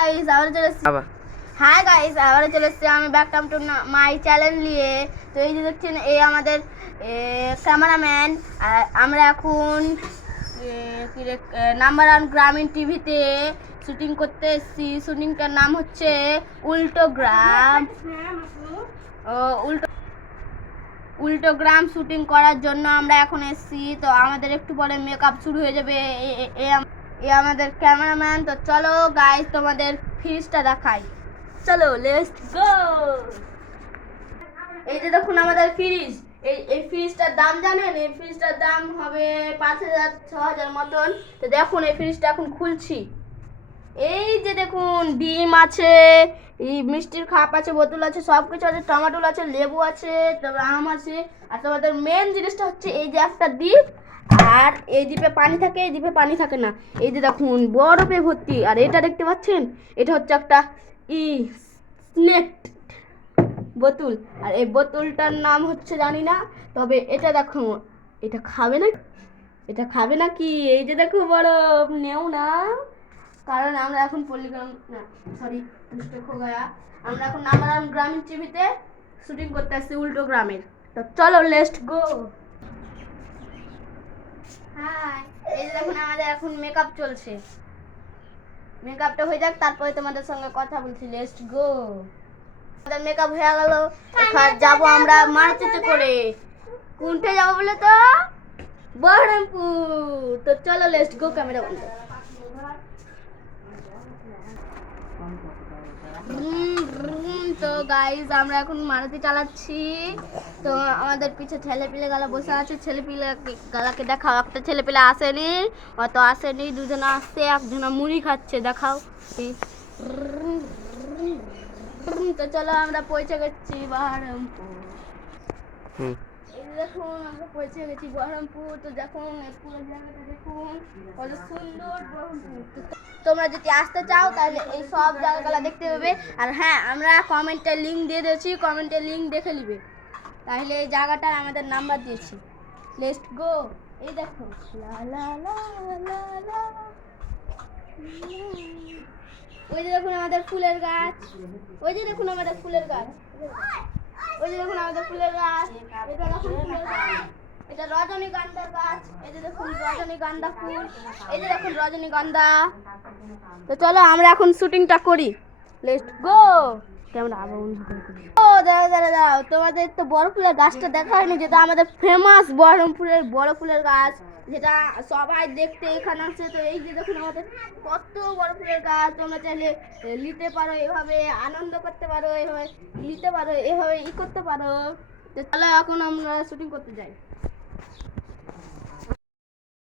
Guys আবার চলে এসেছি হাই গাইস আবার চলে এসেছি আমি back time to my channel নিয়ে। তো এই যে দেখছেন এই আমাদের ক্যামেরাম্যান। আমরা এখন নাম্বার ওয়ান গ্রামীণ টিভিতে শুটিং করতে এসেছি। শুটিংটার নাম হচ্ছে উল্টো গ্রাম। উল্টো গ্রাম শুটিং করার জন্য আমরা এখন এসেছি। তো আমাদের একটু পরে মেকআপ শুরু হয়ে যাবে। এ আমাদের ক্যামেরাম্যান। তো চলো গাইস তোমাদের ফ্রিজটা দেখাই, চলো লেটস গো। এই যে দেখুন আমাদের ফ্রিজ। এই ফ্রিজটার দাম জানেন? এই ফ্রিজটার দাম হবে 5,000-6,000 মতন। তো দেখুন এই ফ্রিজটা এখন খুলছি। এই যে দেখুন ডিম আছে, এই মিষ্টির কাপ আছে, বোতল আছে, সব কিছু আছে, টমেটো আছে, লেবু আছে, তারপর আম আছে। আর তোমাদের মেন জিনিসটা হচ্ছে এই যে একটা দ্বীপ, আর এই দ্বীপে পানি থাকে, এই দ্বীপে পানি থাকে না। এই যে দেখুন বরফে ভর্তি। আর এটা দেখতে পাচ্ছেন, এটা হচ্ছে একটা স্নেক বোতল। আর এই বোতলটার নাম হচ্ছে জানি না, তবে এটা দেখো, এটা খাবে না, এটা খাবে না কি? এই যে দেখো বরফ, নেও না, কারণ আমরা এখন পল্লীগ্রাম না সরি দুষ্ট খোগায়া, আমরা এখন নাম্বার ওয়ান গ্রামীণ টিভিতে শুটিং করতে আসছি উল্টো গ্রামের। তো চলো লেটস গো। হাই, এই যে দেখুন আমাদের এখন মেকআপ চলছে। মেকআপটা হয়ে যাক, তারপরে তোমাদের সঙ্গে কথা বলছি। Let's go. আমাদের মেকআপ হয়ে গেল, এখন যাবো আমরা মার্কেটে করে। কোনটা যাবো বলে তো? বহরমপুর। তো চলো লেটস গো। ক্যামেরা বন্ধ। তো গাইজ আমরা এখন মারুতি চালাচ্ছি। তো আমাদের পিছে ছেলেপিলে গালা বসে আছে। ছেলেপিলে গালাকে দেখাও, একটা ছেলেপিলে আসেনি, অত আসেনি, দুজনে আসছে, একজনা মুড়ি খাচ্ছে, দেখাও। তো চলো আমরা পৌঁছে গেছি বহরমপুর। দেখুন আমরা পৌঁছে গেছি বহরমপুর। তো দেখুন পুরো জায়গাটা দেখুন, কত সুন্দর বহরমপুর। তোমরা যদি আসতে চাও তাহলে এই সব জায়গাগুলো দেখতে পাবে। আর হ্যাঁ, আমরা কমেন্টে লিঙ্ক দিয়ে দিয়েছি, কমেন্টে লিঙ্ক দেখে নিবে। তাহলে এই জায়গাটার আমাদের নাম্বার দিয়েছি। Let's go. এই দেখো লা লা লা লা লা। ওই যে দেখুন আমাদের ফুলের গাছ, ওই যে দেখুন আমাদের ফুলের গাছ, ওই যে দেখুন আমাদের ফুলের গাছ। এটা দেখুন ফুলের গাছ, এটা রজনীগন্ধার গাছ। এই যে দেখুন রজনীগন্ধা ফুল, এই যে দেখুন রজনীগন্ধা। তো চলো আমরা এখন শুটিংটা করি। Let's go. ক্যামেরা আবার বন্ধ করে দিই। ও দাঁড়াও দাঁড়াও দাঁড়াও, তোমাদের তো বড় ফুলের গাছটা দেখা হয়নি, যেটা আমাদের ফেমাস বহরমপুরের বড় ফুলের গাছ, যেটা সবাই দেখতে এখানে আসে। তো এই যে দেখুন আমাদের কত বড় ফুলের গাছ। তোমরা চাইলে নিতে পারো, এভাবে আনন্দ করতে পারো, এভাবে নিতে পারো, এভাবে করতে পারো। তো চলো এখন আমরা শুটিং করতে যাই।